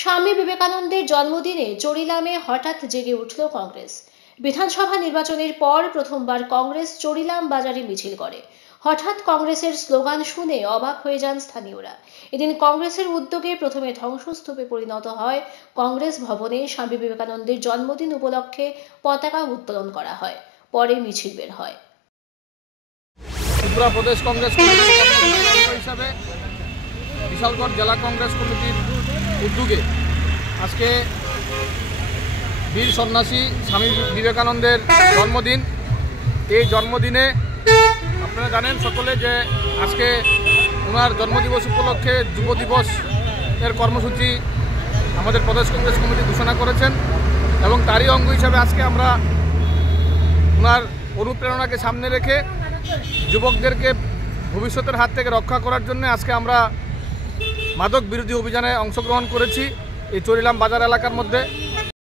স্বামী বিবেকানন্দের জন্মদিনে চরিলামে হঠাৎ জেগে উঠল কংগ্রেস। বিধানসভা নির্বাচনের পর প্রথমবার কংগ্রেস চরিলাম বাজারে মিছিল করে। হঠাৎ কংগ্রেসের স্লোগান শুনে অবাক হয়ে যান স্থানীয়রা। এদিন কংগ্রেসের উদ্যোগে প্রথমে ধ্বংসস্তূপে পরিণত হয় কংগ্রেস ভবনে স্বামী বিবেকানন্দের জন্মদিন উপলক্ষে পতাকা উত্তোলন করা হয়। পরে মিছিল বের হয়। ত্রিপুরা প্রদেশ কংগ্রেস কমিটির হিসাবে বিশালগড় জেলা কংগ্রেস কমিটির উদ্যোগে আজকে বীর সন্ন্যাসী স্বামী বিবেকানন্দের জন্মদিন। এই জন্মদিনে আপনারা জানেন সকলে যে আজকে ওনার জন্মদিবস উপলক্ষে যুব দিবস এর কর্মসূচি আমাদের প্রদেশ কংগ্রেস কমিটি ঘোষণা করেছেন এবং তারই অঙ্গ হিসাবে আজকে আমরা ওনার অনুপ্রেরণাকে সামনে রেখে যুবকদেরকে ভবিষ্যতের হাত থেকে রক্ষা করার জন্য আজকে আমরা মাদক বিরোধী অভিযানে অংশগ্রহণ করেছি এই চরিলাম বাজার এলাকার মধ্যে।